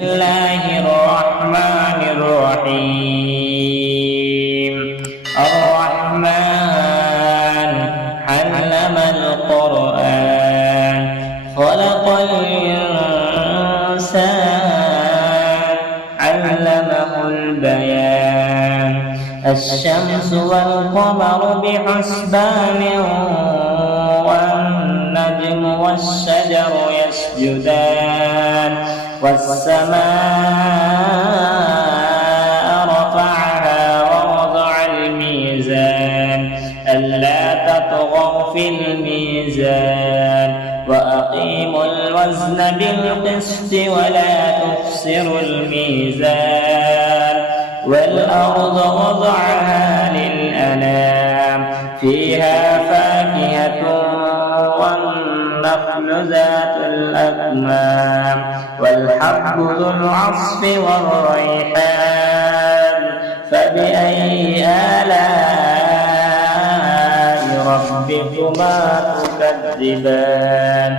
الله الرحمن الرحيم الرحمن علم القرآن خلق الإنسان علمه البيان الشمس والقمر بحسبان والنجم والشجر يسجدان والسماء رفعها ووضع الميزان ألا تطغوا في الميزان وأقيموا الوزن بالقسط ولا تخسروا الميزان والأرض وضعها للأنام فيها فاكهة والنخل ذات الأكمام والحب ذو العصف والريحان فبأي آلاء ربكما تكذبان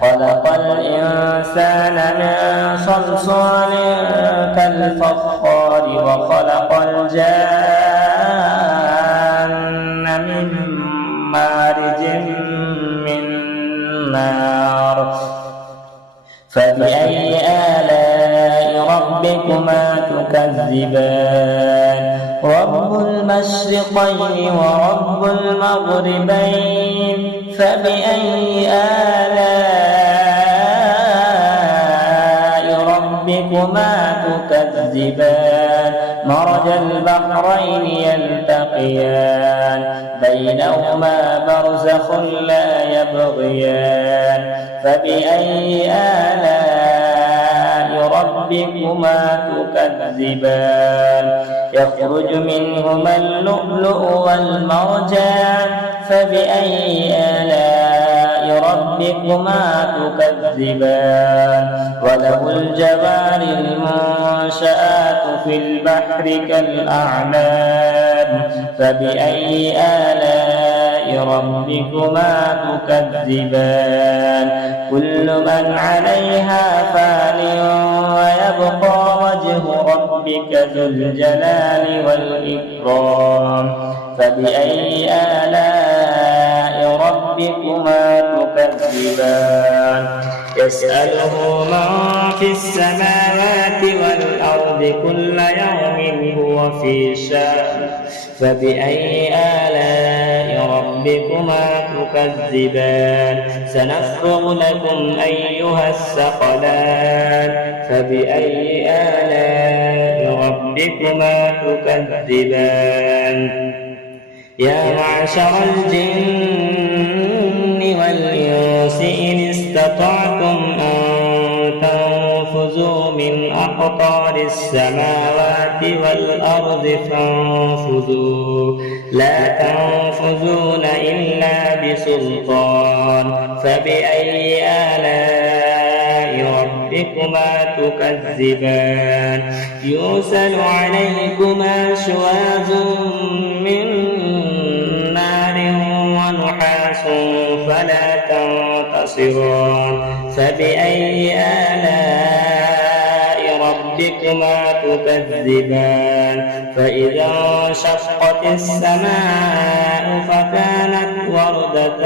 خلق الإنسان من صلصال كالفخار وخلق الجان من مارج من نار فبأي آلاء ربكما تكذبان رب المشرقين ورب المغربين فبأي آلاء ربكما تكذبان مرج البحرين يلتقيان بينهما برزخ لا يبغيان فبأي آلاء ربكما تكذبان يخرج منهما اللؤلؤ والمرجان فبأي آلاء ربكما تكذبان وله الجوار المنشآت في البحر كالأعلام فبأي آلاء ربكما تكذبان كل من عليها فان ويبقى وجه ربك ذو الجلال والإكرام فبأي آلاء ربكما تكذبان يسأله من في السماوات والأرض كل يوم هو في شأن فبأي آلاء ربكما تكذبان سنفرغ لكم أيها الثقلان فبأي آلاء ربكما تكذبان يا معشر الجن والإنس إن استطعتم أن تنفذوا من أقطار السماوات والأرض فانفذوا لا تنفذون إلا بسلطان فبأي آلاء ربكما تكذبان يرسل عليكما شواظ من نار ونحاس فلا تنتصران فبأي آلاء ربكما تكذبان فإذا انشقت السماء فكانت وردة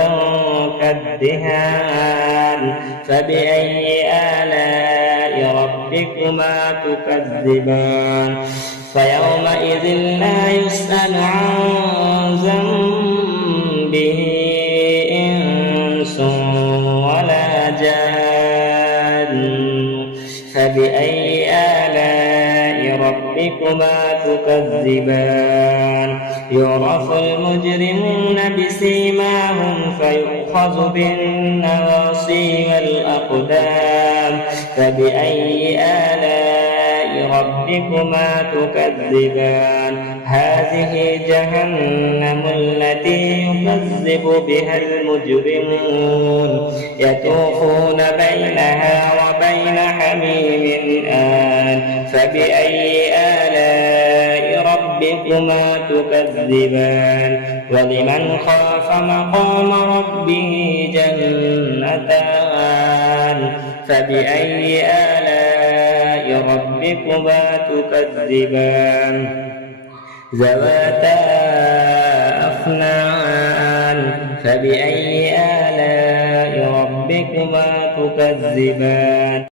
كالدهان فبأي آلاء ربكما تكذبان فيومئذ لا يسأل عن ذنبه إنس ولا جان فبأي آلاء ربكما تكذبان يعرف المجرمون بسيماهم فيؤخذ بالنواصي والأقدام فبأي آلاء ربكما تكذبان هذه جهنم التي يكذب بها المجرمون يطوفون بينها وبين حميم آن فبأي آلاء ربكما تكذبان ولمن خاف مقام ربه جنتان فبأي آلاء ربكما تكذبان ذواتا أفنان فبأي آلاء ربكما تكذبان